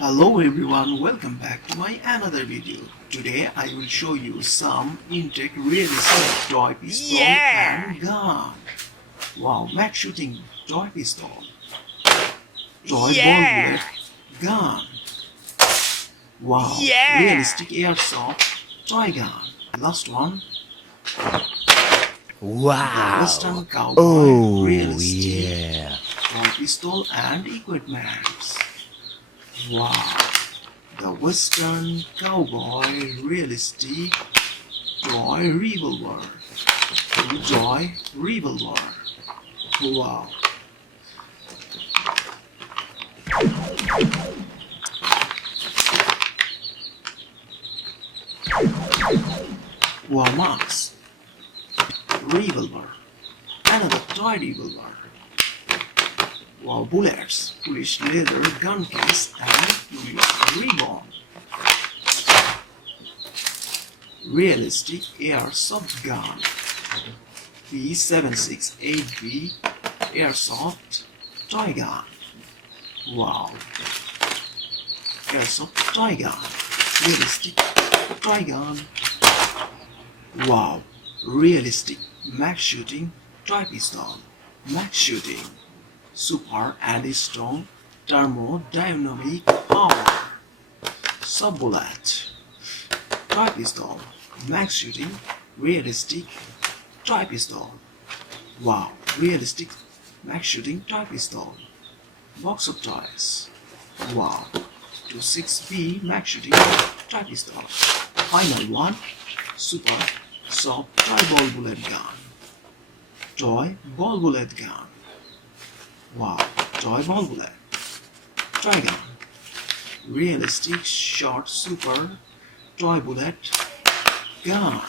Hello everyone, welcome back to my another video. Today I will show you some intake realistic toy pistol and gun. Wow, matte shooting toy pistol. Toy ball bullet gun. Wow, realistic airsoft toy gun. Last one. Wow. The Western Cowboy realistic Yeah. toy pistol and equipment. Wow, the Western Cowboy realistic toy revolver. Toy revolver. Wow. Wow, Max. Revolver. Another toy revolver. Wow, bullets, polished leather gun case and police ribbon. Realistic airsoft gun. P768B airsoft toy gun. Wow. Airsoft toy gun. Realistic toy gun. Wow. Realistic max shooting toy pistol. Max shooting. Super and strong thermodynamic power. Sub-bullet. Toy pistol. Max shooting. Realistic toy pistol. Wow. Realistic max shooting toy pistol. Box of toys. Wow. 26B max shooting toy pistol. Final one. Super soft toy ball bullet gun. Toy ball bullet gun. Wow, toy ball bullet. Toy gun. Realistic short super toy bullet gun.